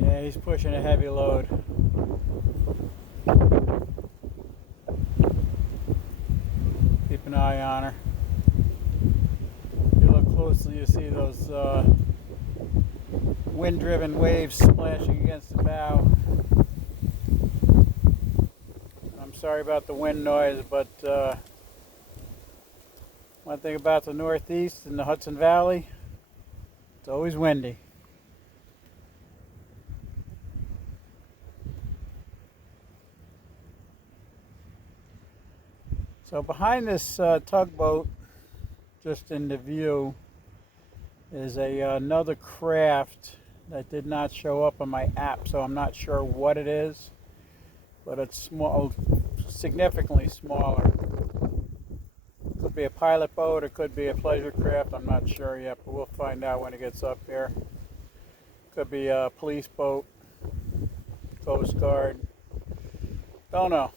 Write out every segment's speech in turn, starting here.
yeah, he's pushing a heavy load. Keep an eye on her. If you look closely, you see those wind-driven waves splashing against the bow. I'm sorry about the wind noise, but one thing about the Northeast and the Hudson Valley, it's always windy. So behind this tugboat, just in the view, is another craft that did not show up on my app, so I'm not sure what it is, but it's small, significantly smaller. Could be a pilot boat, it could be a pleasure craft, I'm not sure yet, but we'll find out when it gets up here. Could be a police boat, Coast Guard, don't know.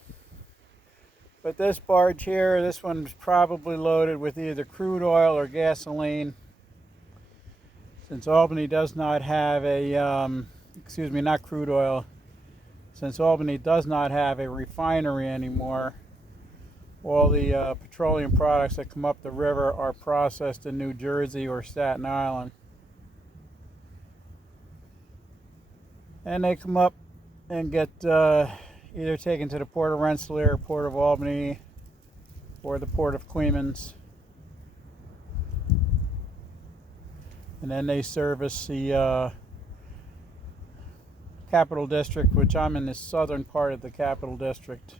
But this barge here, this one's probably loaded with either crude oil or gasoline. Since Albany does not have a, excuse me, not crude oil. Since Albany does not have a refinery anymore, all the petroleum products that come up the river are processed in New Jersey or Staten Island. And they come up and get either taken to the Port of Rensselaer, Port of Albany, or the Port of Clemens. And then they service the Capital District, which I'm in the southern part of the Capital District.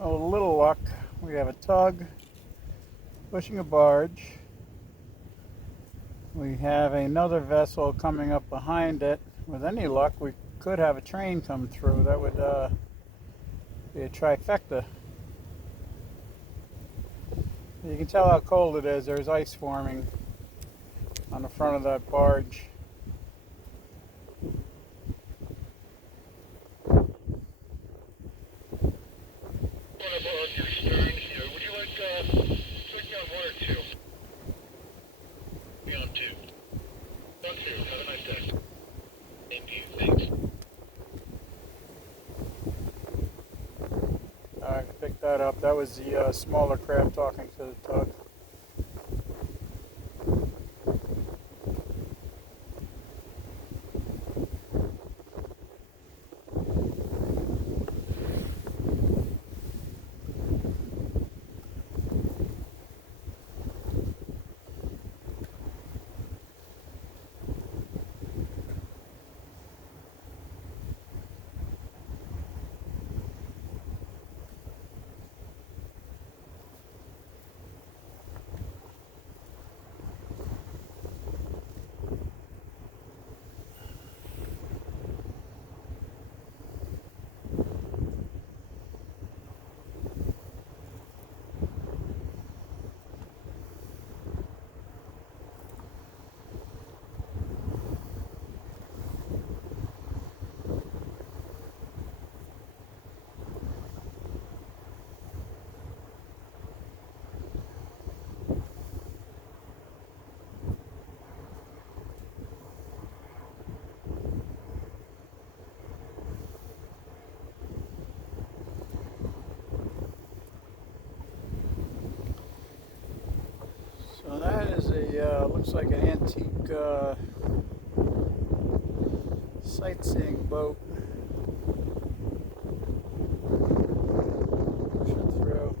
Oh, a little luck. We have a tug pushing a barge. We have another vessel coming up behind it. With any luck, we could have a train come through. That would be a trifecta. You can tell how cold it is. There's ice forming on the front of that barge. On your stern here. Would you like put me on 1 or 2? Be on 2. On 2. Have a nice day. Same to you. Thanks. I picked that up. That was the smaller craft talking to the tug. So that is a looks like an antique sightseeing boat. Push it through.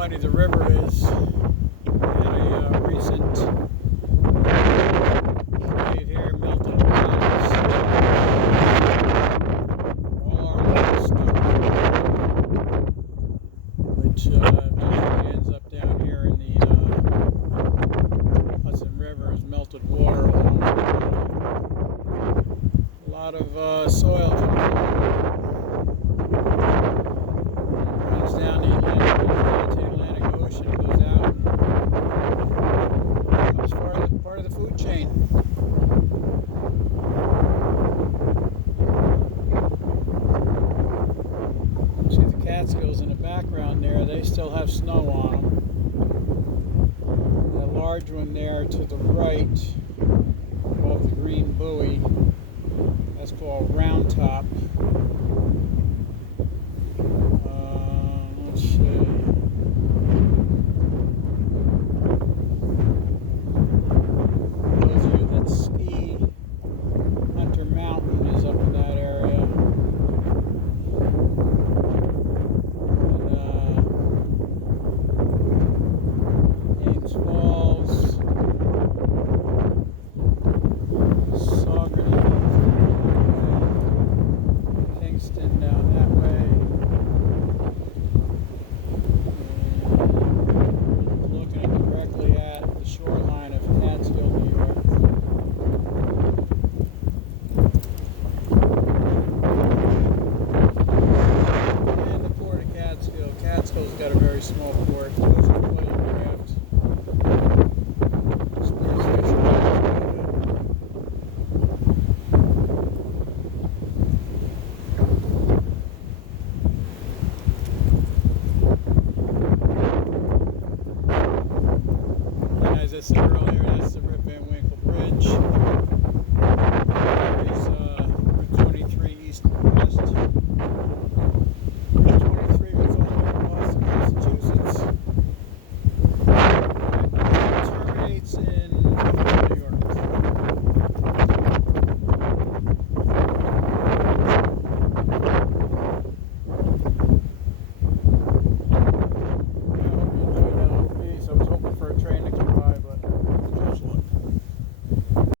muddy the river is. In a recent wave here, melted clouds all along the coast, which eventually ends up down here in the Hudson River as melted water along with a lot of soil coming along. Runs down the Atlantic Ocean, goes out and Catskills in the background there, they still have snow on them. That large one there to the right, above the green buoy, that's called Round Top.